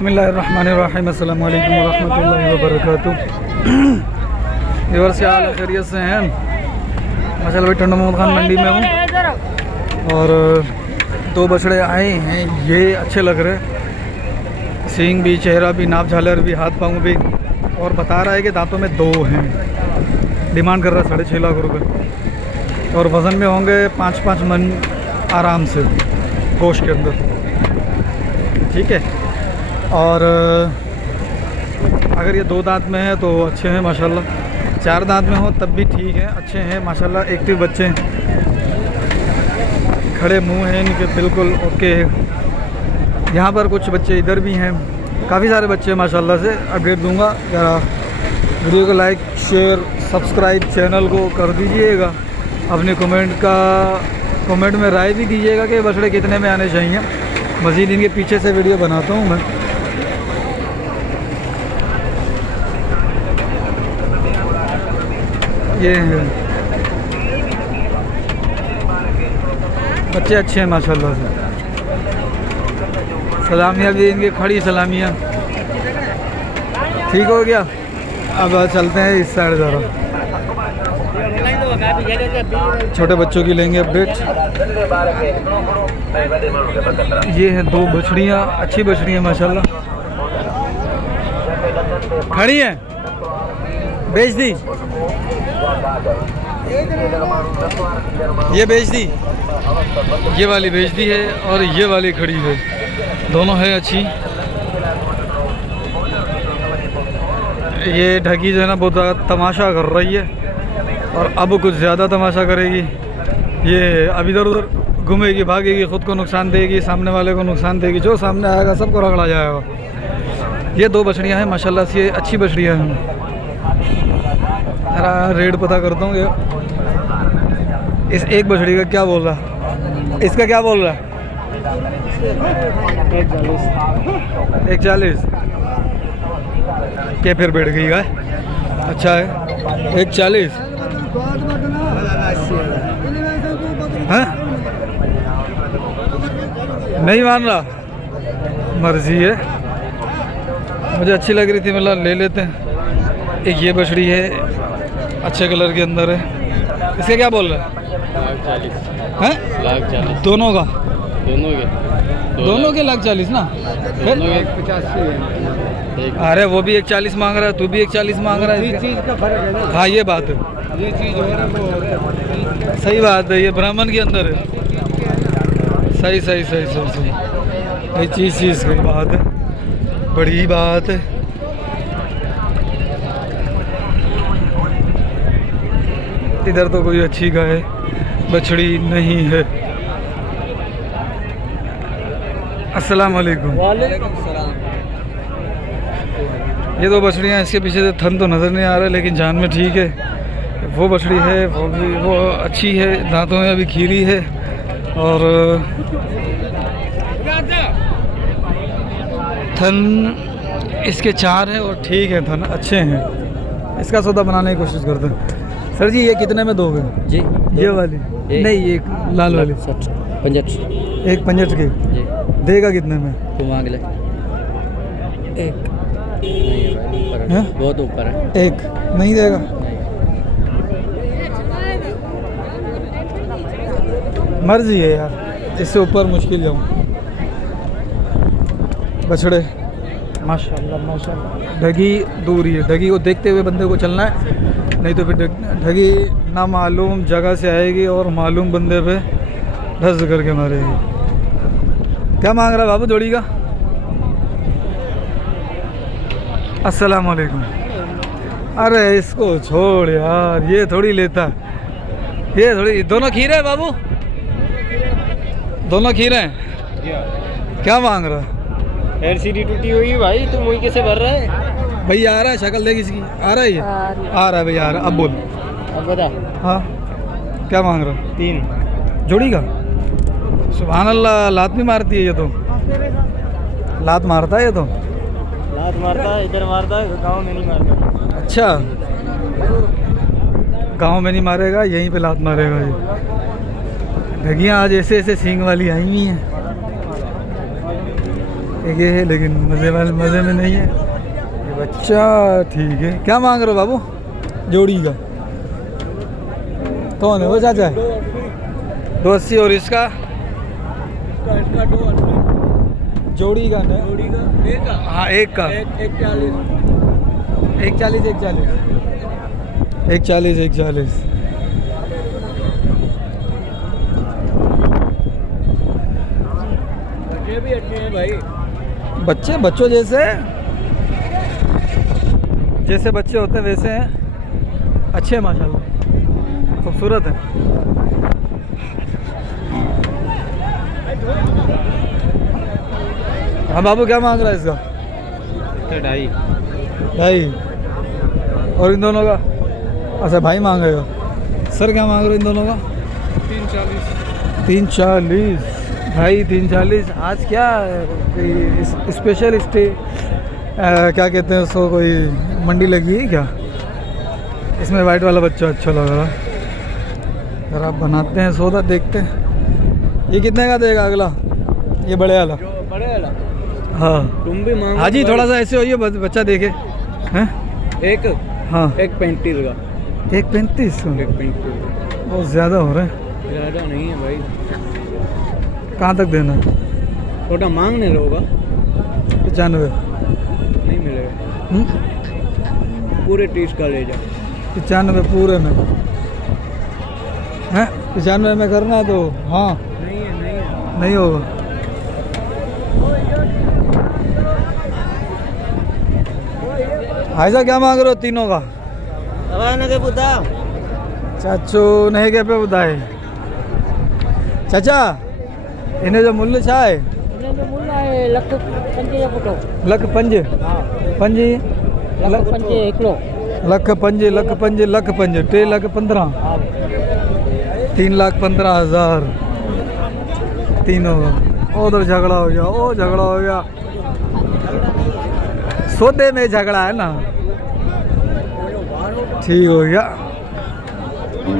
बिस्मिल्लाहिर्रहमानिर्रहीम अस्सलाम वालेकुम वरहमतुल्लाहि वबरकातुह। व्यूअर्स, क्या हाल है? खैरियत से हैं? माशाल्लाह भाई टंडो मोहम्मद खान मंडी में हूँ और दो बछड़े आए हैं। ये अच्छे लग रहे, सींग भी, चेहरा भी, नाप झालर भी, हाथ पाँव भी, और बता रहा है कि दांतों में दो हैं। डिमांड कर रहा है 6.5 लाख रुपए और वज़न में होंगे 5-5 मन आराम से गोश्त के अंदर। ठीक है, और अगर ये 2 दांत में है तो अच्छे हैं माशाल्लाह, 4 दांत में हो तब भी ठीक है, अच्छे हैं माशाल्लाह। एक्टिव बच्चे हैं, खड़े मुंह हैं इनके, बिल्कुल ओके है। यहाँ पर कुछ बच्चे इधर भी हैं, काफ़ी सारे बच्चे माशाल्लाह से। अपडेट दूंगा, ज़रा वीडियो को लाइक शेयर सब्सक्राइब चैनल को कर दीजिएगा। अपने कमेंट में राय भी दीजिएगा कि बछड़े कितने में आने चाहिए। मज़ीद इनके पीछे से वीडियो बनाता हूँ मैं। ये बच्चे अच्छे हैं माशाल्लाह से। सलामियाँ भी इनकी खड़ी सलामियाँ। ठीक हो गया, अब चलते हैं इस साइड ज़रा। छोटे बच्चों की लेंगे अपडेट। ये हैं 2 बछड़ियाँ, अच्छी बछड़ियाँ माशाल्लाह, खड़ी हैं। बेच दी, ये बेच दी, ये वाली बेच दी है और ये वाली खड़ी है। दोनों है अच्छी। ये ढगी जो है ना बहुत ज़्यादा तमाशा कर रही है और अब कुछ ज़्यादा तमाशा करेगी। ये अब इधर उधर घूमेगी, भागेगी, ख़ुद को नुकसान देगी, सामने वाले को नुकसान देगी। जो सामने आएगा सबको रगड़ा जाएगा। ये 2 बछड़ियाँ हैं माशाल्लाह से, अच्छी बछड़ियाँ हैं। ज़रा रेट पता करता हूँ। इस एक बछड़ी का क्या बोल रहा, इसका क्या बोल रहा है? 140 क्या फिर बैठ गई है? अच्छा है, 140 हाँ? नहीं मान रहा, मर्जी है। मुझे अच्छी लग रही थी, मतलब ले लेते हैं। एक ये बछड़ी है, अच्छे कलर के अंदर है। इसका क्या बोल रहा है? 1,40,000 हैं? 1,40,000 दोनों का? दोनों के 1,40,000 ना? फिर 1,85,000। अरे वो भी 1,40,000 मांग रहा है, तू भी 1,40,000 मांग रहा है। इस चीज़ का फर्क है ना। हाँ ये बात है, ये चीज़ हो रहा है वो हो रहा है। सही बात है। ये ब्राह्मण के अंदर है। सही सही सही सही सही, ये चीज़ की बात है, बड़ी बात है। इधर तो कोई अच्छी गाय बछड़ी नहीं है। अस्सलाम वालेकुम। वालेकुम सलाम। ये 2 बछड़ियाँ, इसके पीछे से थन तो नज़र नहीं आ रहा लेकिन जान में ठीक है। वो बछड़ी है, वो अच्छी है, दांतों में अभी खीरी है और थन इसके 4 है और ठीक है, थन अच्छे हैं। इसका सौदा बनाने की कोशिश करते हैं। सर जी ये कितने में दोगे जी? ये वाली नहीं, ये लाल वाली 65 एक 65 की जी। देगा कितने में? तू मांग ले। एक नहीं है भाई, ऊपर है, हैं? बहुत ऊपर है। एक नहीं देगा? मर्जी है यार, इससे ऊपर मुश्किल जाऊँ। बछड़े माशाल्लाह माशाल्लाह। ढगी दूरी है, ढगी को देखते हुए बंदे को चलना है, नहीं तो फिर ढगी ना मालूम जगह से आएगी और मालूम बंदे पे धस करके मारेगी। क्या मांग रहा है बाबू जोड़ी का? अस्सलाम वालेकुम। अरे इसको छोड़ यार, ये थोड़ी लेता, ये थोड़ी। दोनों खीरे हैं बाबू, दोनों खीरे हैं। क्या मांग रहा है? एलसीडी टूटी हुई है भाई, तुम वही कैसे भर रहा है? भाई आ रहा है, शक्ल देगी इसकी, आ रहा है ये, आ रहा है भाई, आ रहा है। अब बोल। अब बता। हाँ क्या मांग रहा है? 3 जोड़ी का? सुभान अल्लाह, लात भी मारती है ये तो, लात मारता है ये तो। लात मारता है, इधर मारता है, गाँव में नहीं मारता। अच्छा, गांव में नहीं मारेगा, यहीं पे लात मारेगा ये। ढगियाँ आज ऐसे ऐसे सींग वाली आई हुई हैं। एक ये है लेकिन मज़े में नहीं है। ये बच्चा ठीक है। क्या मांग रहे हो बाबू जोड़ी का? कौन है वो चाचा? 280 और इसका इसका 280 जोड़ी का ना? जोड़ी का एक का हाँ एक का 140 140 140 बच्चे भी अच्छे हैं भाई। बच्चे बच्चों जैसे बच्चे होते हैं वैसे हैं, अच्छे हैं माशाल्लाह, खूबसूरत है। हाँ बाबू क्या मांग रहा है इसका? 2.5 और इन दोनों का? अच्छा भाई मांगेगा। सर क्या मांग रहे हो इन दोनों का? 340 भाई 340। आज क्या स्पेशल क्या कहते हैं उसको, कोई मंडी लगी है क्या? इसमें वाइट वाला बच्चा अच्छा लग रहा है। अगर आप बनाते हैं सौदा, देखते हैं ये कितने का देगा अगला, ये बड़े वाला? जो बड़े वाला हाँ तुम भी मांगो। हाँ जी थोड़ा सा ऐसे होइए बच्चा देखे हैं। एक हाँ 1.35 का 1.35 1.35 बहुत ज़्यादा हो रहा है। ज़्यादा नहीं है भाई। कहाँ तक देना है? छोटा मांगने लोगा 95 नहीं मिलेगा। पूरे 30 का ले जाओ। 95 पूरे में है? 95 में करना है तो हाँ नहीं है नहीं होगा। ऐसा क्या मांग रहे हो तीनों का? चाचू नहीं के पे बुधाए चाचा इन्हें जो मूल्य छा है? लख पंज पंजी लख पंज 3,15,000 3,15,000 तीनों का। उधर झगड़ा हो गया, ओ झगड़ा हो गया, सौदे में झगड़ा है ना। ठीक हो गया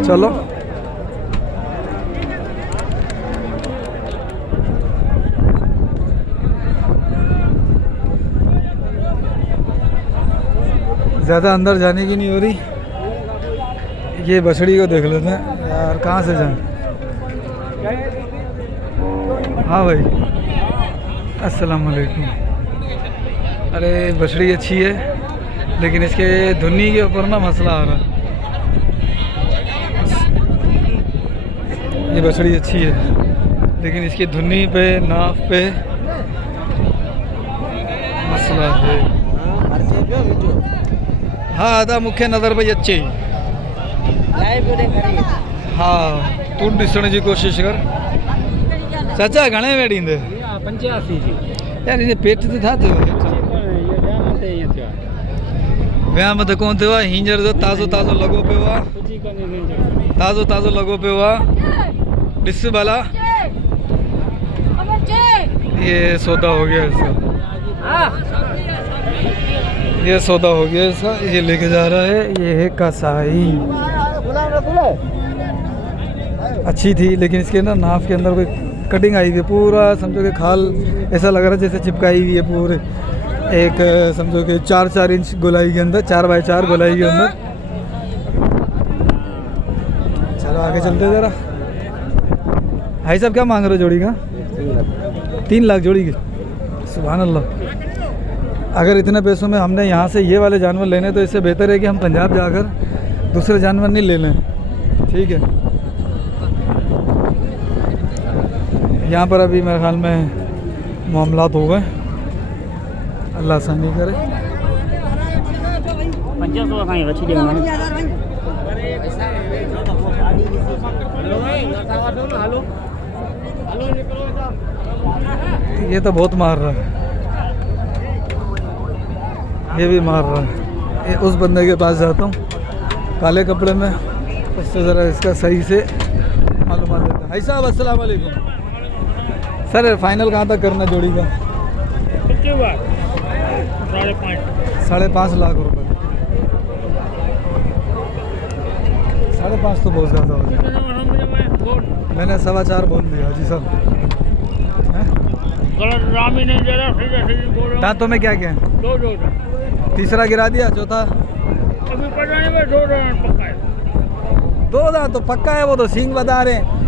चलो। ज़्यादा अंदर जाने की नहीं हो रही। ये बछड़ी को देख लेते हैं यार, कहाँ से जाएं? हाँ भाई अस्सलाम वालेकुम। अरे बछड़ी अच्छी है लेकिन इसके धुन्नी के ऊपर ना मसला आ रहा है। ये बछड़ी अच्छी है लेकिन इसकी धुन्नी पे नाफ पे मसला है। हाँ आधा मुख्य नज़र पे अच्छे ही। हाँ तू ॾिसण जी कोशिश कर। चाचा घणे में ॾींदे? 85 जी यार इने पेट ते था थियो व्यायाम त कोन थियो आहे। हींअर जो ताज़ो लॻो पियो आहे, ताज़ो लॻो पियो आहे। ॾिस भला ये सौदा हो गया इसका, ये सौदा हो गया इसका। ये लेके जा रहा है। ये है कसाई, अच्छी थी लेकिन इसके ना नाफ के अंदर कोई कटिंग आई हुई है। पूरा समझो कि खाल ऐसा लग रहा है जैसे चिपकाई हुई है पूरे। एक समझो कि 4 इंच गोलाई के अंदर, 4 बाई 4 गोलाई के अंदर। चलो आगे चलते ज़रा। भाई साहब क्या मांग रहे हो जोड़ी का? 3 लाख जोड़ी की। सुभान अल्लाह। अगर इतने पैसों में हमने यहाँ से ये वाले जानवर लेने तो इससे बेहतर है कि हम पंजाब जाकर दूसरे जानवर नहीं ले लें। ठीक है यहाँ पर अभी मेरे ख्याल में मामलात हो गए। अल्लाह आसानी करे। 500 का रची देना। ये तो बहुत मार रहा है, ये भी मार रहा है। ये उस बंदे के पास जाता हूँ काले कपड़े में, उससे ज़रा इसका सही से मालूमात लेता हूँ। भाई साहब अस्सलाम वालेकुम। सर फाइनल कहाँ तक करना जोड़ी का? 5.5 लाख रुपए। 5.5 तो बहुत ज़्यादा हो गया। मैंने 4.25 बोल दिया जी साहब। गलत रामी नहीं दे रहा, सीधा सीधी बोल रहा हूँ। दांतों में क्या क्या है? दो दांत। तीसरा गिरा दिया, चौथा? अभी पता नहीं भाई, दो दांत पक्का है। 2 दांत तो पक्का है, वो तो सींग बता रहे हैं।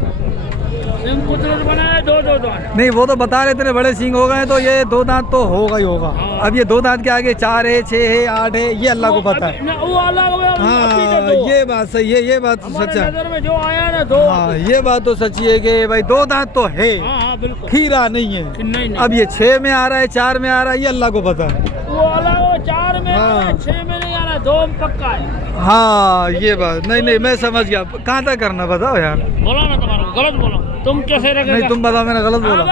सिंह कुदरत बनाया, दो दांत। नहीं, वो तो बता रहे इतने बड़े सींग हो गए तो ये 2 दांत तो होगा ही होगा। हाँ। अब ये 2 दांत के आगे 4 है, 6 है, 8 है, ये अल्लाह को पता है। वो अलग है, अभी हाँ, तो दो। ये बात सही है, ये बात तो हमारे सच्चा है। नजर में जो आया ना, दो। हाँ, ये बात तो सच्ची है कि भाई 2 दांत तो है, हाँ हाँ बिल्कुल। खीरा नहीं है। नहीं। अब ये 6 में आ रहा है, 4 में आ रहा है, ये अल्लाह को पता है। वो अलग, वो 4 में हाँ। 6 में नहीं आ रहा, 2 में पक्का है। हाँ, ये बात नहीं, मैं समझ गया। कहाँ तक करना बताओ यार। बोला ना तुम्हारा गलत बोला, तुम कैसे रखेगा? नहीं, तुम बताओ, मैंने गलत बोला।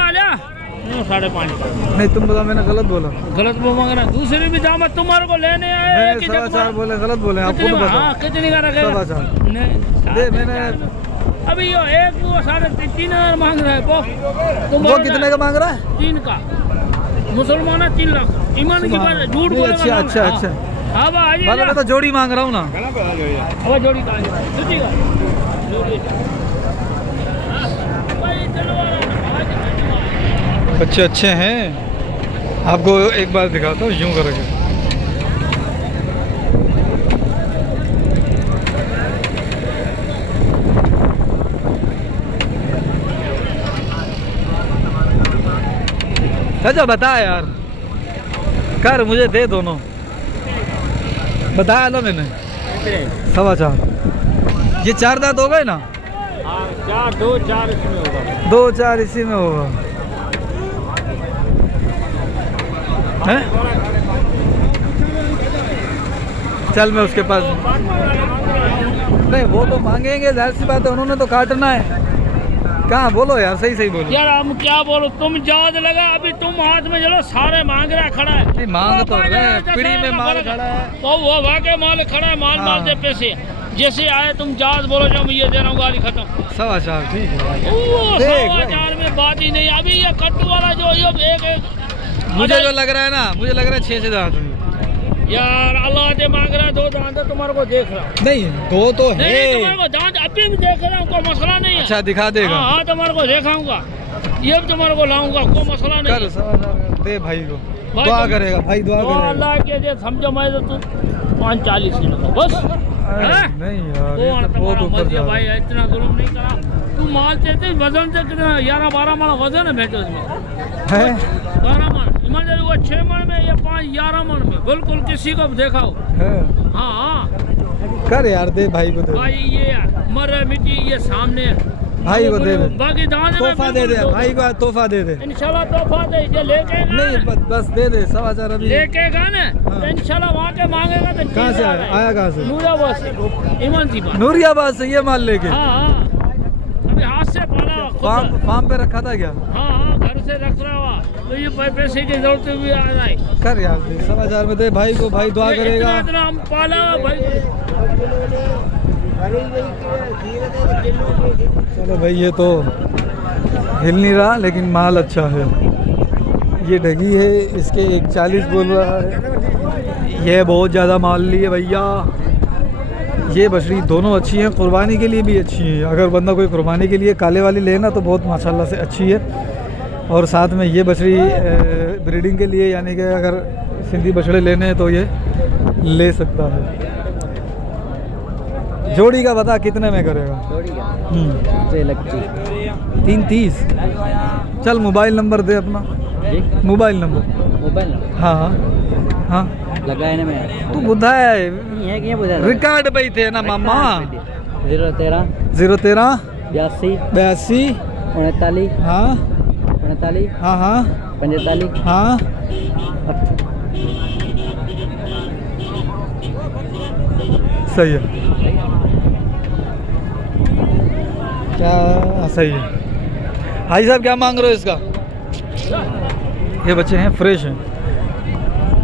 5.5 का नहीं, तुम बताओ, मैंने गलत बोला। गलत मांगना। दूसरी भी दामत तुम्हारे को लेने आए मैंने कि 4.5 बोले, गलत बोले, आप खुद बताओ। हाँ, कितनी का रखेगा? 4.5 नहीं, दे, मैंने। अभी यो एक वो 3.5 मांग रहा है वो कितने का मांग रहा है? 3 का। मुसलमान है 3 लाख। ईमान की बात है, झूठ बोलेगा। अच्छा। हाँ भाई, वाला मैं तो जोड़ी मांग रहा हूँ ना। अब जोड़ी का जोड़ी का बच्चे अच्छे हैं। आपको एक बार दिखाता हूँ, यूँ करके। अच्छा बता यार, कर मुझे दे दोनों। बताया ना मैंने, 4.25। ये 4 दांत हो गए ना? हाँ, 2-4 इसमें होगा। 2-4 इसी में होगा है? चल मैं उसके पास। नहीं, वो तो मांगेंगे, जाहिर सी बात है, उन्होंने तो काटना है। कहाँ बोलो यार, सही बोलो यार। हम क्या बोलो, तुम याद लगा, अभी तुम हाथ में चलो, सारे मांग रहा खड़ा है। नहीं, मांग तो रहे हैं, पीढ़ी में माल खड़ा है। तो वो वाकई माल खड़ा है, माल हाँ। दे पैसे। जैसे आए तुम जात बोलो, जो मैं ये दे रहा हूँ, गाली खत्म। 4.25 ठीक है। वो देख 4.25 में बात ही नहीं। अभी ये कट्टू वाला जो ये एक मुझे जो लग रहा है ना, मुझे लग रहा है 6 से दांत हुई। यार अल्लाह दे मांग रहा है, 2 दांत है, तुम्हारे को देख रहा हूँ। नहीं, 2 तो नहीं, है। तुम्हारे को दांत अभी भी देख रहा हूँ, कोई मसला नहीं है। अच्छा, दिखा देगा। हाँ, तुम्हारे को दिखाऊंगा, ये भी तुम्हारे को लाऊंगा, कोई मसला नहीं कर है। 4.25 दे भाई को। भाई दुआ तुम- करेगा भाई, दुआ तो करेगा। अल्लाह के जे समझो, मैं तो तू 5.40 ले लो बस। अरे हैं? नहीं यार, तो ये तो बहुत तुम्हारा ऊपर मर्जी जा है रहा भाई, है। इतना जुल्म नहीं करा। तू माल देते वजन से कितना 11-12 मन वजन है बेटे उसमें। है? 12 मन ईमान जब वो 6 मन में या 5-11 मन में, बिल्कुल किसी को भी देखा हो। है। हाँ कर यार, दे भाई को, दे भाई, ये मर मिट्टी ये सामने है। भाई को दे दे। बाकी दाने में तोहफा दे दे बिल्कुल भाई को, तोहफा दे दे। इंशाल्लाह तोहफा दे, ये लेके नहीं, बस दे दे 4.25 अभी। लेके गए ना, हाँ। तो इंशाल्लाह वहाँ के मांगेगा तो कहाँ से आया? आया कहाँ से? नूराबाद से, ईमान सी बात। नूरियाबाद से ये माल लेके हाँ, अभी हाथ से पाला हुआ खुद। फार्म पे रखा था क्या? हाँ, घर से रख रहा हुआ, तो ये पैसे की जरूरत भी आ रहा है। कर यार, दे 4.25 में दे भाई को, भाई दुआ ये करेगा। इतना हम पाला हुआ भाई। चलो भाई, ये तो हिल नहीं रहा, लेकिन माल अच्छा है। ये ढगी है, इसके 1.40 बोल रहा है। ये बहुत ज़्यादा माल लिए भैया। ये बछड़ी दोनों अच्छी हैं, कुर्बानी के लिए भी अच्छी हैं। अगर बंदा कोई कुर्बानी के लिए काले वाली लेना तो बहुत माशाल्लाह से अच्छी है। और साथ में ये बछड़ी ब्रीडिंग के लिए, यानी कि अगर सिंधी बछड़े लेने हैं तो ये ले सकता है। जोड़ी का बता कितने में करेगा? 3.30। चल मोबाइल नंबर दे अपना। Mobile number? हाँ हाँ लगाने में तू बुधा है, ये क्या बुझा रिकॉर्ड पे ही थे ना मामा। 013 013 82 82 39 हाँ 39 हाँ हाँ 45 हाँ। सही है क्या? सही है। भाई साहब क्या मांग रहे हो इसका? ये बच्चे हैं, फ्रेश हैं,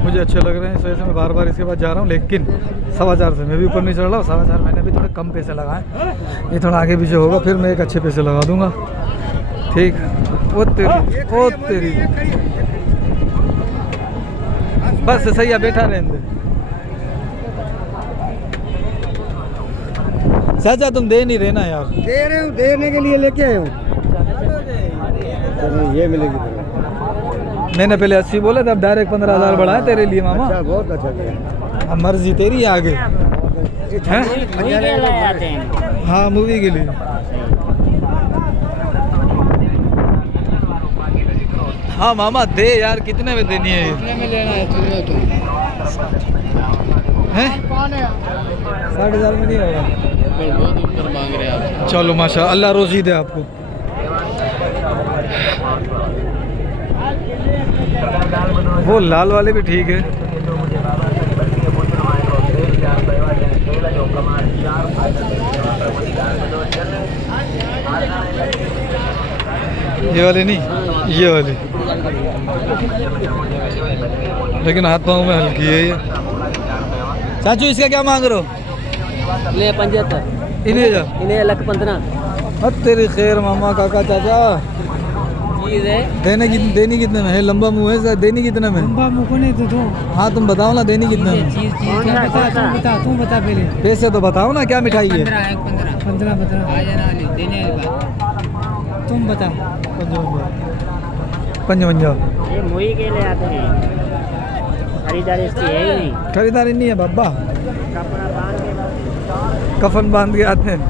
मुझे अच्छे लग रहे हैं, इस वजह से मैं बार बार इसके पास जा रहा हूँ। लेकिन 4.25 से मैं भी ऊपर नहीं चढ़ रहा हूँ। 4.25 मैंने भी थोड़े कम पैसे लगाए, ये थोड़ा आगे पीछे होगा, फिर मैं एक अच्छे पैसे लगा दूंगा। ठीक, ओ तेरी बस सही है, बैठा रहने दे। चाचा तुम दे नहीं रहे ना यार? दे रहे हूँ, देने के लिए लेके आए हूँ। ये मिलेगी मैंने पहले 80 बोला था, अब डायरेक्ट 15,000 बढ़ाए तेरे लिए मामा। अच्छा, बहुत अच्छा किया। अब मर्जी तेरी है आगे हैं। हाँ मूवी के लिए। हाँ मामा दे यार, कितने में देनी है ये? कितने में लेना है तुम? हैं 60,000 में नहीं होगा। बहुत ऊपर मांग रहे हैं आप। चलो माशा अल्लाह रोजी दे आपको। वो लाल वाले भी ठीक है। ये वाले नहीं, ये वाले, लेकिन हाथ पाँव में हल्की है ये। चाचू इसका क्या मांग रहे हो? ले 75। इन्हें जा, इन्हें 1,15,000। मत तेरी खैर मामा काका चाचा। देनी कितने में है? लंबा मुंह है, देनी कितने में? लंबा मुँह को नहीं तो दो। हाँ तुम बताओ ना, देनी कितने में? तुम बता पहले। पैसे तो बताओ ना, क्या मिठाई है? 15 देने तुम बता। 55। ये मुई के लिए आते हैं, खरीदारी इसकी है ही नहीं। खरीदारी नहीं है बाबा, कपड़ा बांध के कफन बांध के आते हैं।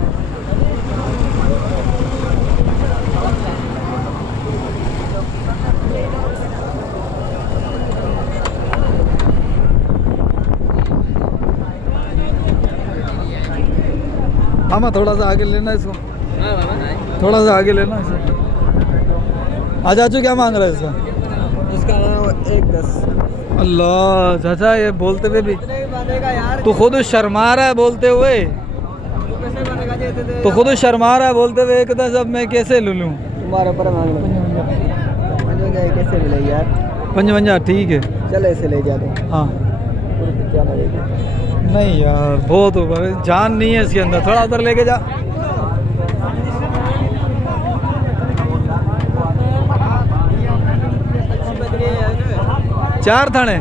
मामा थोड़ा सा आगे लेना इसको, थोड़ा सा आगे लेना इसे। आ चाचू क्या मांग रहा है इसका? इसका 1,10। अल्लाह चाचा ये बोलते हुए भी यार तू खुद शर्मा रहा है बोलते हुए, तो खुद शर्मा रहा है बोलते हुए कहता सब मैं कैसे ले लूँ? तुम्हारे ऊपर मांग लो। कैसे मिले यार? 55 ठीक है। चल ऐसे ले जा दो। हाँ क्या लगेगा? नहीं यार बहुत ऊपर है, जान नहीं है इसके अंदर, थोड़ा उधर लेके जा। चार थाने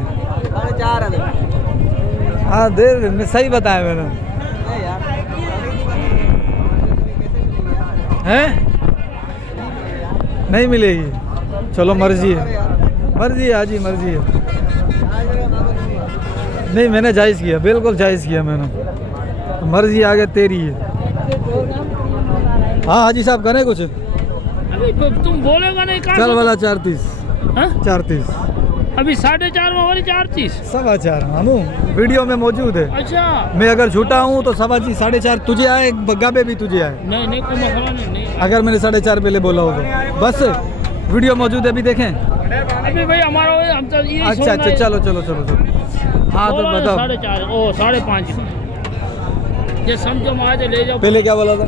4,500। हाँ दे दे, मैं सही बताया मैंने। हैं नहीं मिलेगी, चलो मर्जी है, मर्जी है हाजी, मर्जी है। नहीं मैंने जायज़ किया, बिल्कुल जायज़ किया मैंने, मर्जी आगे तेरी है। हाँ हाजी साहब करें कुछ? अभी तुम बोलेगा नहीं कहाँ चल से? वाला 430, हाँ? 430 अभी 4.5 में वाली 4.30। 4.25 मामू वीडियो में मौजूद है। अच्छा मैं अगर झूठा हूँ तो 4.5 तुझे आए, बग्गा पे भी तुझे आए। नहीं नहीं कोई मसला नहीं। अगर मैंने 4.5 पहले बोला हो तो बस वीडियो मौजूद है, अभी देखें। अभी भाई हमारा हम तो ये अच्छा अच्छा चलो चलो चलो चलो। हाँ तो बताओ 4.5 ओ 5.5 ये समझो माँ ले जाओ। पहले क्या बोला था?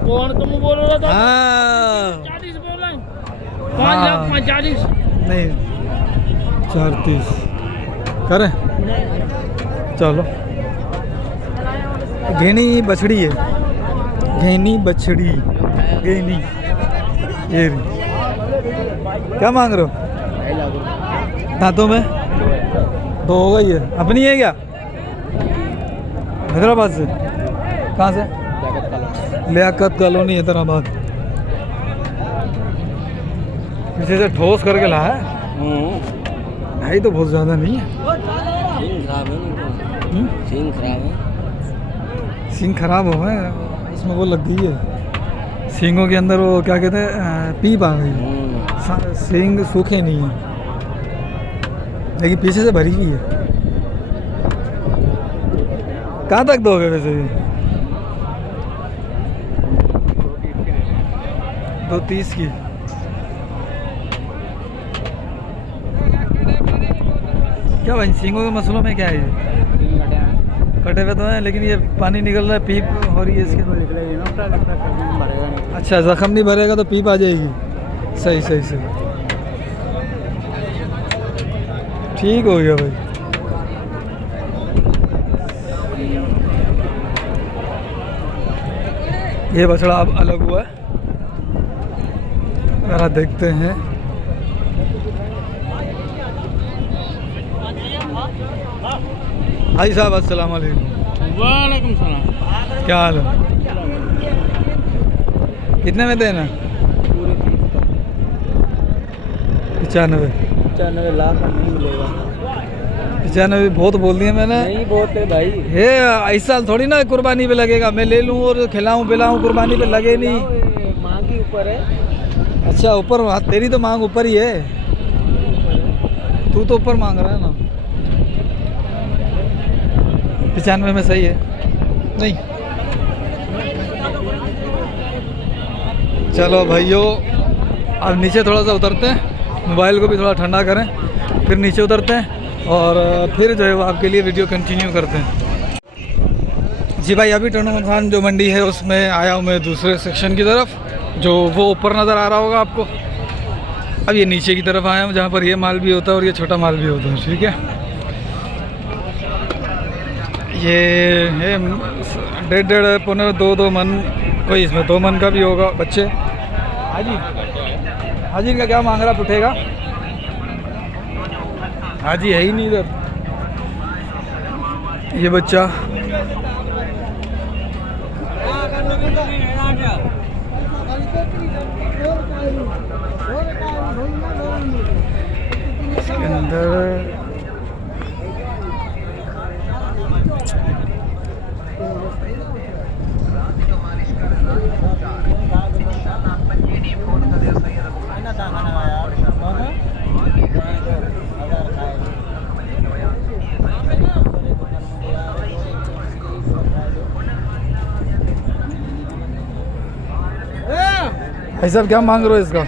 कौन तुम बोल रहा था? हाँ 40 बोला 5,40,000। नहीं 430 करें, चलो। घेनी बछड़ी है, घेनी बछड़ी, घेनी ये रही। क्या मांग रहे हो? दांतों में तो हो गई है। अपनी है क्या? हैदराबाद से? कहाँ से? लियाकत कॉलोनी हैदराबाद। पीछे से ठोस करके लाया है भाई, तो बहुत ज़्यादा नहीं है। सींग खराब है। सींग खराब हो गए, उसमें वो लग गई है सींगों के अंदर, वो क्या कहते हैं पीप आ गई है। सींग सूखे नहीं है लेकिन पीछे से भरी हुई है। कहाँ तक दोगे वैसे ये? 230 की। क्या भाई सींगों के मसलों में क्या है ये? कटे हुए तो हैं लेकिन ये पानी निकल रहा है, पीप हो रही है इसके अंदर। अच्छा जख्म नहीं भरेगा तो पीप आ जाएगी। सही सही सही, ठीक हो गया भाई। ये बछड़ा अब अलग हुआ है, जरा देखते हैं। भाई साहब अस्सलाम वालेकुम। वालेकुम सलाम। क्या हाल है? कितने में देना? 95। 95 लाख में नहीं मिलेगा। 95 बहुत बोल दिए मैंने। नहीं बहुत है भाई। ये इस साल थोड़ी ना कुर्बानी पे लगेगा, मैं ले लूँ और खिलाऊँ पिलाऊँ, कुर्बानी पे लगे नहीं। मांग के ऊपर है। अच्छा ऊपर, तेरी तो मांग ऊपर ही है, तू तो ऊपर मांग रहा है ना। 95 में सही है नहीं? चलो भाइयों अब नीचे थोड़ा सा उतरते हैं, मोबाइल को भी थोड़ा ठंडा करें, फिर नीचे उतरते हैं और फिर जो है वो आपके लिए वीडियो कंटिन्यू करते हैं। जी भाई अभी टंडो खान जो मंडी है उसमें आया हूँ मैं दूसरे सेक्शन की तरफ, जो वो ऊपर नज़र आ रहा होगा आपको। अब ये नीचे की तरफ आया हूँ जहाँ पर ये माल भी होता है और ये छोटा माल भी होता है, ठीक है। ये है 1.5 पौने 2 मन, कोई इसमें 2 मन का भी होगा। बच्चे हाजी, हाजी का क्या मांग रहा पुठेगा? हाजी है ही नहीं इधर। ये बच्चा इसके अंदर भाई साहब क्या मांग रहे हो इसका?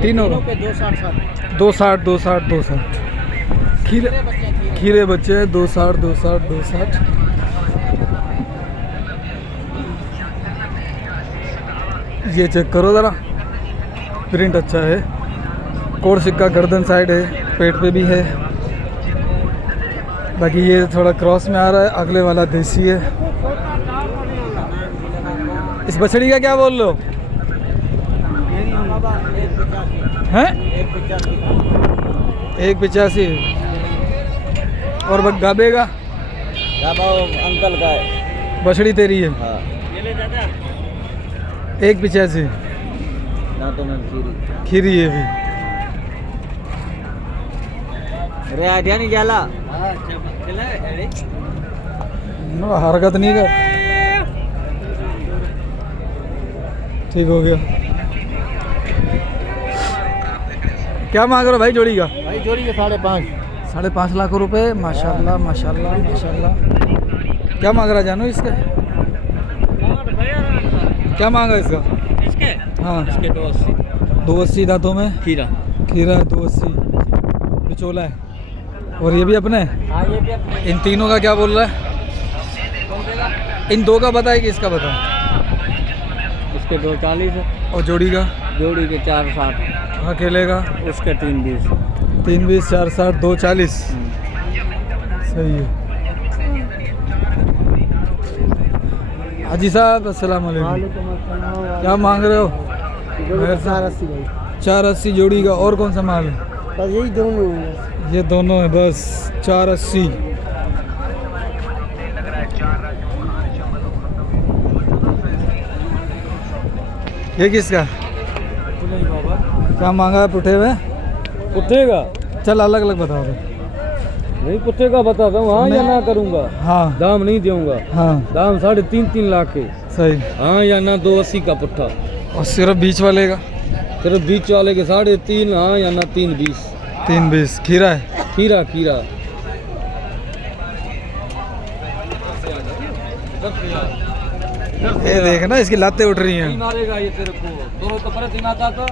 तीनों का 260। खीरे बच्चे 260। ये चेक करो ज़रा, प्रिंट अच्छा है, कोड सिक्का गर्दन साइड है, पेट पे भी है। बाकी ये थोड़ा क्रॉस में आ रहा है, अगले वाला देसी है। इस बछड़ी का क्या बोल रहे हो? हैं 185। और गाबे का? अंकल का है। बछड़ी तेरी है? हाँ। 185 ना तो मैं खीरी है भी। अरे आजा नहीं जाला। हरकत नहीं कर, ठीक हो गया। क्या मांग रहे हो भाई जोड़ी का? भाई जोड़ी के 5.5। 5.5 लाख रुपए। माशाल्लाह माशाल्लाह माशाल्लाह। क्या मांग रहा जानू इसका? क्या मांगा इसका? इसके हाँ इसके 280। 280 दांतों में खीरा 280 बिचोला है। और ये भी अपने? हाँ ये भी अपने। इन तीनों का क्या बोल रहा है? इन दो का बताए कि इसका बता? इसके 240 है। और जोड़ी का? जोड़ी के 460। अकेले का? उसके 320। 320 460 240। सही है। हाजी साहब अस्सलाम वालेकुम। क्या मांग रहे हो? 480 भाई। 480 जोड़ी का। और कौन सा माल है? बस यही दोनों है। ये दोनों है बस 480। ये किसका? क्या मांगा है पुठे में? पुट्ठे का? चल अलग अलग बताओ तो। नहीं पुट्ठे का बताता हूँ। हाँ या ना करूँगा? हाँ दाम नहीं दूंगा। हाँ दाम 3.5 लाख के। सही। हाँ या ना 280 का पुट्ठा। और सिर्फ बीच वाले का? सिर्फ बीच वाले के 3.5। हाँ या ना 320। 320। खीरा है? खीरा खीरा ये देख ना इसकी लातें उठ रही हैं। मारेगा ये तेरे को। दोनों तो पर दिन आता तो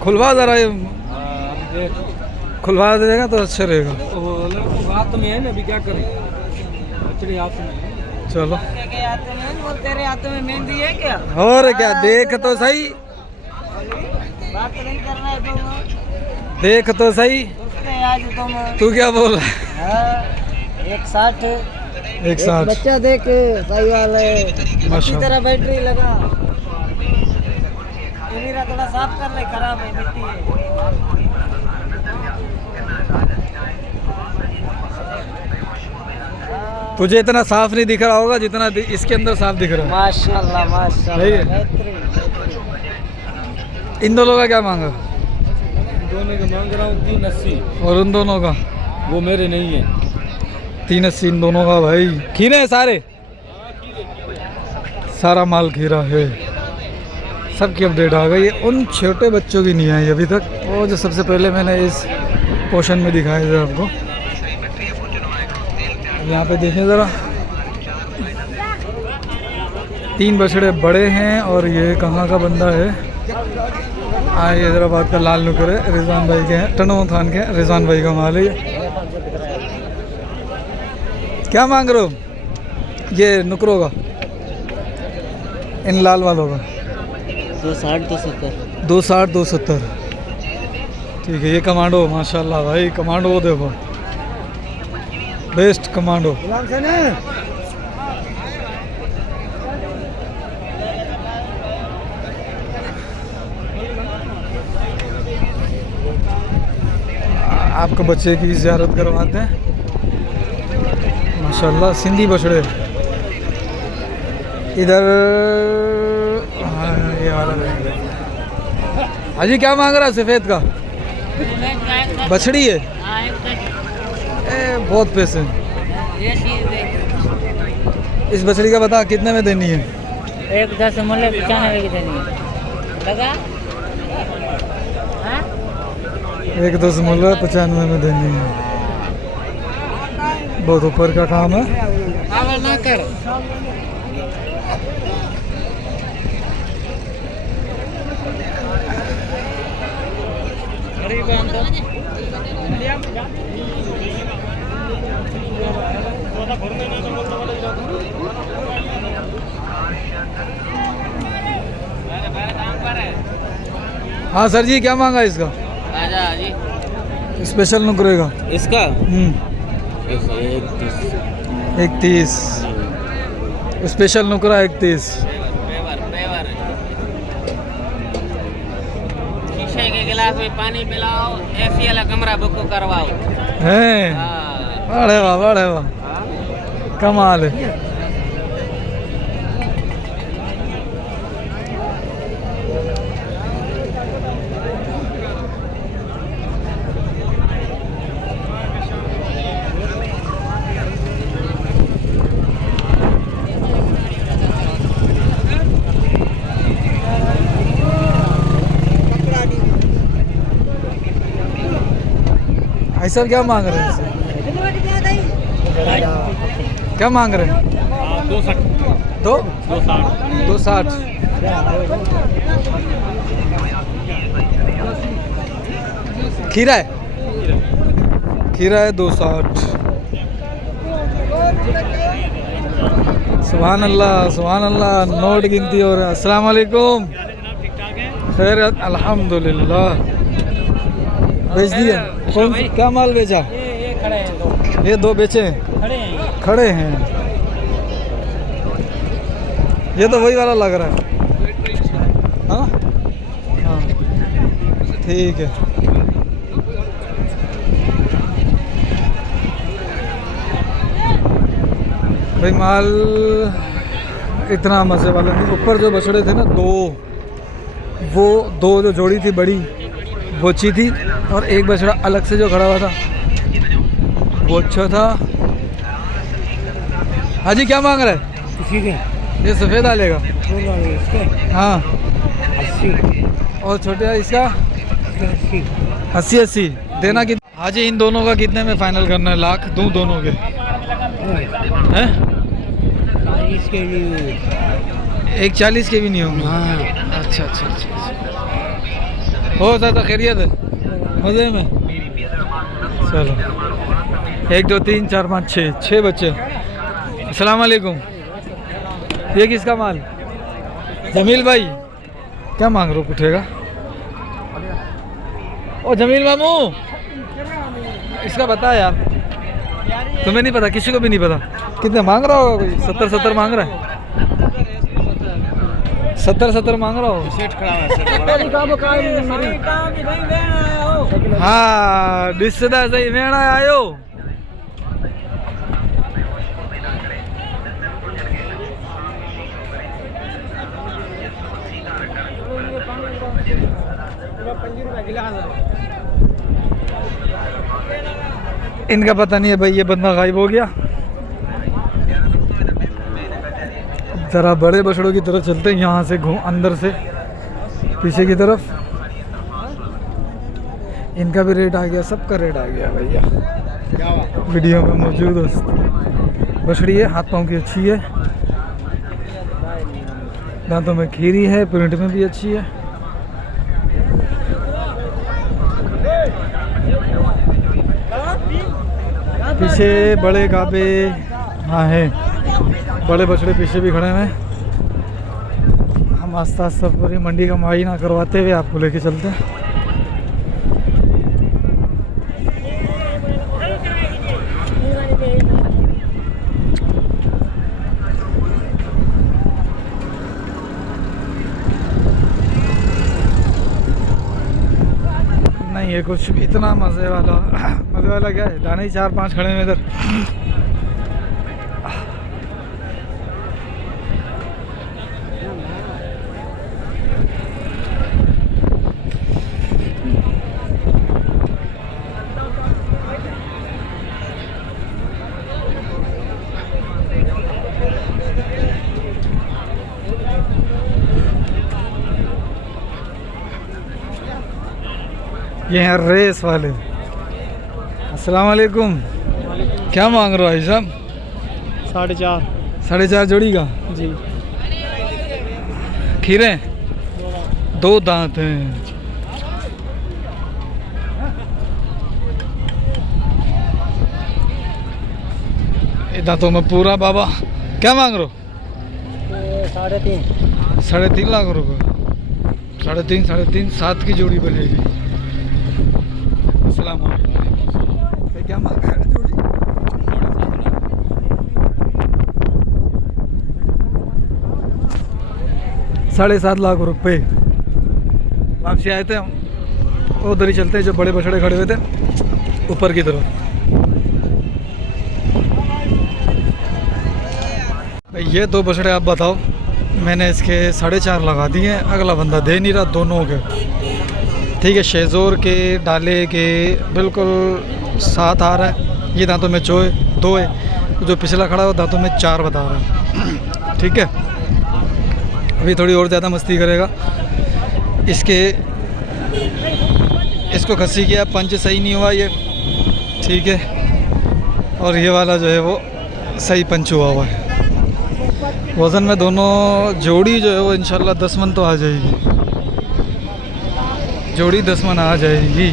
खुलवा जरा ये, खुलवा देगा तो अच्छा रहेगा। हाथ में है ना, अभी क्या करें? बछड़ी हाथ में है। चलो तेरे हाथ में मेहंदी है क्या? और क्या, देख तो सही, बात नहीं करना है तुम। देख तो सही। आज तुम तू क्या बोल रहा है? 160। 160। बच्चा देख सही वाला है। अच्छी तरह बैटरी लगा। मेरा थोड़ा साफ कर ले, खराब है मिट्टी है। तुझे इतना साफ नहीं दिख रहा होगा जितना इसके अंदर साफ दिख रहा है। माशाल्लाह सही है। माशाल्लाह। इन दोनों का क्या मांगा? दोनों के मांग रहा हूँ 380। और उन दोनों का वो मेरे नहीं है। 380 इन दोनों का भाई। खीरे है सारे, सारा माल खीरा है। सबकी अपडेट आ गई है। उन छोटे बच्चों की नहीं आई अभी तक, वो जो सबसे पहले मैंने इस पोर्शन में दिखाए थे आपको। यहाँ पे देखें ज़रा, 3 बछड़े बड़े हैं। और ये कहाँ का बंदा है? ये हैदराबाद का लाल नुकर है, रिजवान भाई के हैं, टनों थान के हैं, रिजवान भाई का माल है ये। क्या मांग रहे हो ये नुकरों का, इन लाल वालों का? 260 270। 260 270। ठीक है। ये कमांडो माशाल्लाह भाई, कमांडो को देखो, बेस्ट कमांडो। आपको बच्चे की ज़ियारत करवाते हैं माशाल्लाह। सिंधी बछड़े इधर। हाँ, ये वाला हाजी क्या मांग रहा है सफ़ेद का? बछड़ी है। बहुत पैसे। इस बछड़ी का बता कितने में देनी है? 110 मूल्य 95 की देनी है। लगा 110 मूल्य 95 में देनी है। बहुत ऊपर का काम है। ना कर। हाँ सर जी, क्या मांगा इसका? आजा जी। स्पेशल नुकरेगा इसका 31। स्पेशल नुकरा 31। शीशे के गिलास में पानी पिलाओ, एसी वाला कमरा बुक करवाओ। है बड़े वाह, बड़े वाह, कमाल है। ऐसा क्या मांग रहे हैं इससे? क्या मांग रहे हैं? 260। खीरा है, खीरा है 260। सुभान अल्लाह, सुभान अल्लाह। नोट गिनती हो रहा है। अस्सलाम वालेकुम। खैरियत? अल्हम्दुलिल्लाह। बेच दिया? कौन क्या माल बेचा? ये खड़े हैं दो। ये 2 बेचे हैं? खड़े हैं। ये तो वही वाला लग रहा है। हाँ हाँ, ठीक है। भाई माल इतना मज़े वाला नहीं। ऊपर जो बछड़े थे ना 2, वो 2 जो जोड़ी थी बड़ी वो अच्छी थी, और एक बछड़ा अलग से जो खड़ा हुआ था वो अच्छा था। हाजी क्या मांग रहा है? ठीक है। ये सफ़ेद वाले का? हाँ। 80। और छोटे इसका 80 देना। कि हाजी इन दोनों का कितने में फाइनल करना है? लाख दूँ दोनों के? हैं? 40 के लिए। एक 40 के भी नहीं होंगे? हाँ। अच्छा अच्छा अच्छा। हो ज़्यादा खैरियत है, मज़े में? चलो 1 2 3 4 5 6 बच्चे। अस्सलाम वालेकुम। ये किसका माल? जमील भाई क्या मांग रहे हो? उठेगा? ओ जमील मामू, इसका बता यार। तुम्हें नहीं पता? किसी को भी नहीं पता? कितने मांग रहा होगा? कोई 70 मांग रहा है? 70 मांग रहा हो? हाँ रिश्तेदार सही वेणा आयो। इनका पता नहीं है भाई, ये बंदा गायब हो गया। ज़रा बड़े बछड़ों की तरफ चलते हैं, यहाँ से घूम अंदर से पीछे की तरफ। इनका भी रेट आ गया, सबका रेट आ गया भैया। वीडियो में मौजूद बछड़ी है, हाथ पाँव की अच्छी है, दांतों में खीरी है, प्रिंट में भी अच्छी है। पीछे बड़े गाबे हाँ हैं, बड़े बछड़े पीछे भी खड़े हैं। हम आस्ता आस्ता पूरी मंडी का मुआयना करवाते हुए आपको लेके चलते हैं। नहीं है कुछ भी इतना मज़े वाला क्या है, दाने ही 4-5 खड़े हैं इधर। ये हैं रेस वाले। अस्सलाम वालेकुम, क्या मांग रहे हो भाई साहब? 4.5 4.5 जोड़ी का जी। खीरे 2 दांत हैं। ये दांतों में पूरा बाबा। क्या मांग रहे हो? 3.5 3.5 लाख रुपए। 3.5 7 की जोड़ी बनेगी। अस्सलाम वालेकुम। भाई क्या मांग रहे हैं जोड़ी? 7.5 लाख रुपए। वापसी आए थे हम, उधर ही चलते हैं जो बड़े बछड़े खड़े हुए थे ऊपर की तरफ। भाई ये 2 बछड़े आप बताओ, मैंने इसके 4.5 लगा दिए हैं, अगला बंदा दे नहीं रहा दोनों के। ठीक है, शेजोर के डाले के बिल्कुल साथ आ रहा है। ये दांतों में 2 है, जो पिछला खड़ा है वो दांतों में 4 बता रहा है। ठीक है, अभी थोड़ी और ज़्यादा मस्ती करेगा। इसको खस्सी किया, पंच सही नहीं हुआ ये। ठीक है, और ये वाला जो है वो सही पंच हुआ है। वज़न में दोनों जोड़ी जो है वो इंशाल्लाह 10 मन तो आ जाएगी। जोड़ी 10 मन आ जाएगी।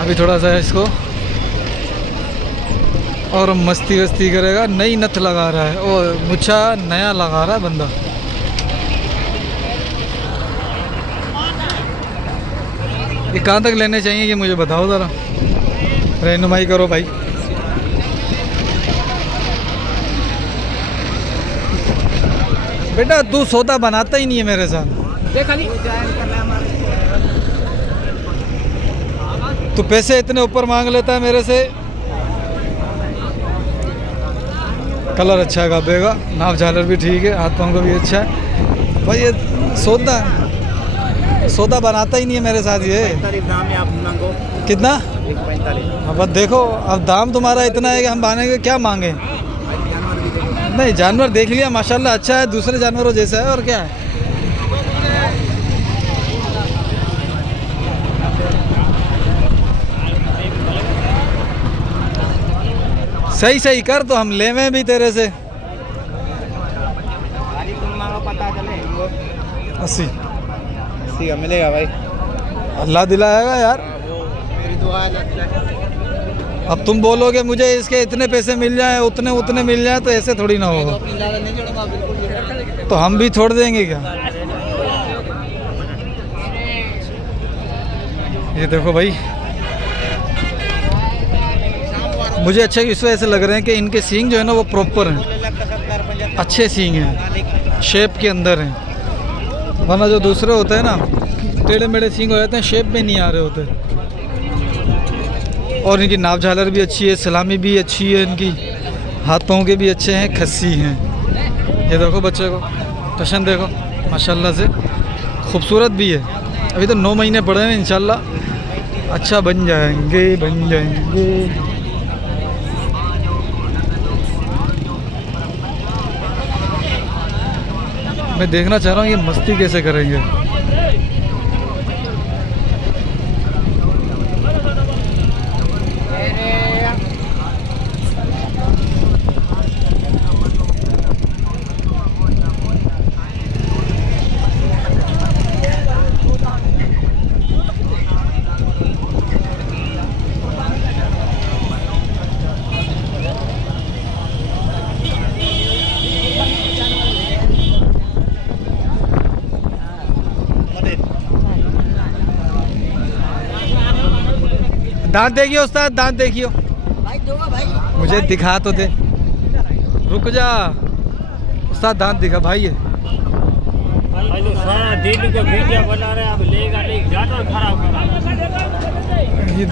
अभी थोड़ा सा इसको और मस्ती वस्ती करेगा। नई नथ लगा रहा है, और मुच्छा नया लगा रहा है बंदा। ये कहाँ तक लेने चाहिए कि मुझे बताओ ज़रा, रहनुमाई करो भाई। बेटा तू सौदा बनाता ही नहीं है मेरे साथ। तू पैसे इतने ऊपर मांग लेता है मेरे से। कलर अच्छा है गाबे का, नाप झालर भी ठीक है, हाथ पाँव का भी अच्छा है। भाई ये सौदा बनाता ही नहीं है मेरे साथ ये। कितना? 1.45। अब देखो, अब दाम तुम्हारा इतना है कि हम मानेंगे क्या मांगे। नहीं, जानवर देख लिया माशाल्लाह अच्छा है, दूसरे जानवरों जैसा है, और क्या है। सही सही कर तो हम लेवे भी तेरे से। 80 का मिलेगा भाई, अल्लाह दिलाएगा यार। मेरी दुआ है। अब तुम बोलोगे मुझे इसके इतने पैसे मिल जाए, उतने मिल जाए, तो ऐसे थोड़ी ना होगा। तो हम भी छोड़ देंगे क्या? ये देखो भाई, मुझे अच्छा इस वजह से लग रहे हैं कि इनके सींग जो है ना वो प्रॉपर हैं, अच्छे सींग हैं, शेप के अंदर हैं। वरना जो दूसरे होते हैं ना, टेढ़े मेढ़े सींग हो जाते हैं, शेप में नहीं आ रहे होते। और इनकी नाप झालर भी अच्छी है, सलामी भी अच्छी है, इनकी हाथ पाँव के भी अच्छे हैं, खस्सी हैं। ये देखो बच्चे को टशन देखो, माशाल्लाह से खूबसूरत भी है। अभी तो 9 महीने पड़े हैं, इंशाल्लाह अच्छा बन जाएंगे। मैं देखना चाह रहा हूँ ये मस्ती कैसे करेंगे। दांत देखिए उस्ताद, दांत देखियो। मुझे दिखा तो दे, रुक जा उस्ताद, दांत दिखा भाई। ये भाई तो सारा दिन को वीडियो बना रहे, अब लेगा नहीं, जानवर खराब करा। ये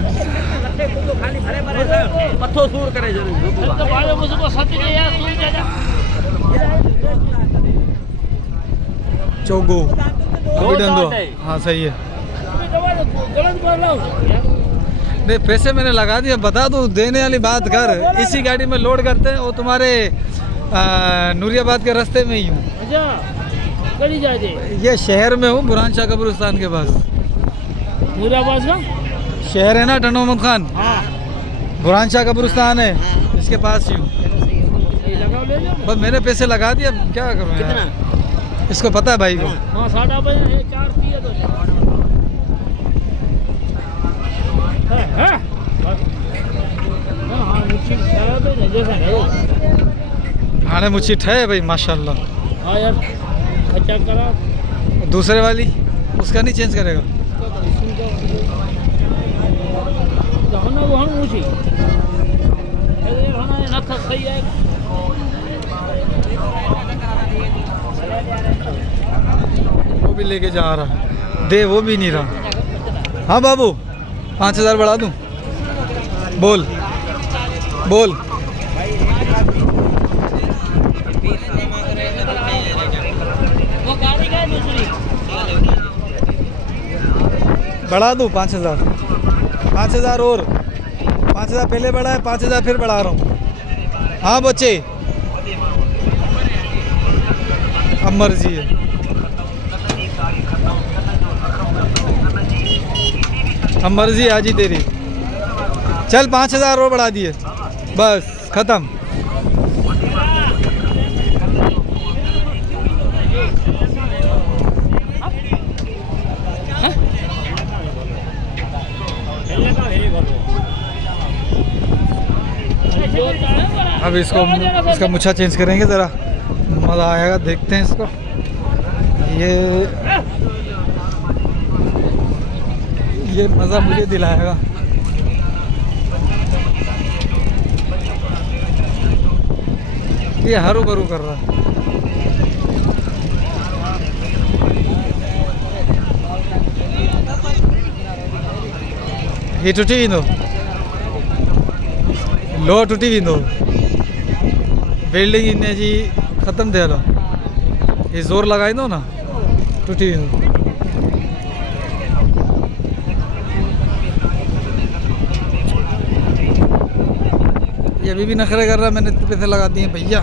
मथो सूर करे जरूर तो भाई मुझको सच नहीं यार, तू जा जा। चौगो अभी डन दो। हाँ सही है। गलत बोल रहा हूँ। नहीं पैसे मैंने लगा दिया, बता दूँ देने वाली बात कर। इसी गाड़ी में लोड करते हैं, वो तुम्हारे नूरियाबाद के रास्ते में ही हूँ। अच्छा कड़ी जा दे। ये शहर में हूँ, बुरहान शाह कब्रिस्तान के पास। नूरियाबाद का शहर है ना टन मोहम्मद खान, हाँ, बुरहान शाह कब्रिस्तान है, इसके पास ही हूँ। ये लगाओ ले जाओ। बस मैंने पैसे लगा दिया, क्या करूँ यार? इसको पता है भाई को। हाँ 7:30 बजे 4 दिए तो हाणे मुझी ठहे भाई माशाल्लाह। हाँ यार खर्चा करा। दूसरे वाली उसका नहीं चेंज करेगा। सही है। वो भी लेके जा रहा, दे वो भी नहीं रहा। हाँ बाबू 5000 बढ़ा दूँ? बोल बोल। वो गाड़ी का दूसरी बढ़ा दूँ 5000? 5000 और 5000 पहले बढ़ा है, 5000 फिर बढ़ा रहा हूँ। हाँ बच्चे अब मर्जी है। अब मर्जी आज ही तेरी। चल 5000 और बढ़ा दिए, बस खत्म। अब इसका मुच्छा चेंज करेंगे, ज़रा मज़ा आएगा, देखते हैं इसको। ये मज़ा मुझे दिलाएगा। ये हरू भरू कर रहा है। ये टूटी विंदो, लो टूटी विंदो, बिल्डिंग इन्हें जी ख़त्म थे। ये जोर लगाई दो ना, टूटी विंदो। ये अभी भी नखरे कर रहा है, मैंने पैसे लगा दिए भैया।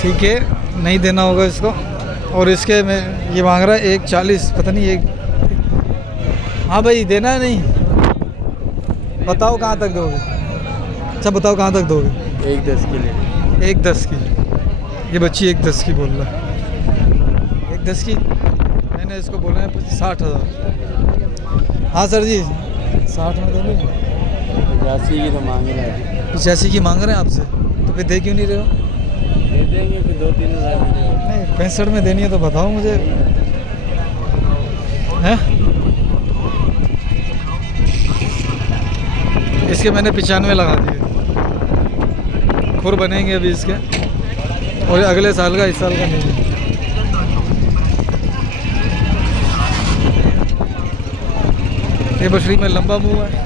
ठीक है, नहीं देना होगा इसको। और इसके में ये मांग रहा है 140, पता नहीं एक। हाँ भाई देना है नहीं? बताओ कहाँ तक दोगे? अच्छा बताओ कहाँ तक दोगे? 110 के लिए। 110 की? ये बच्ची 110 की बोल रहा है। 110 की मैंने इसको बोला है 60,000। हाँ सर जी 60 में देंगे। 85 की तो मांग रहा है। 85 की मांग रहे हैं आपसे, तो फिर दे क्यों नहीं रहे हो? दे देंगे फिर 2-3 हज़ार। नहीं 65 में देनी है तो बताओ मुझे। हैं इसके मैंने 95 लगा दिए। खुर बनेंगे अभी इसके, और अगले साल का, इस साल का नहीं है। ये बछड़ी में लंबा मुंह है।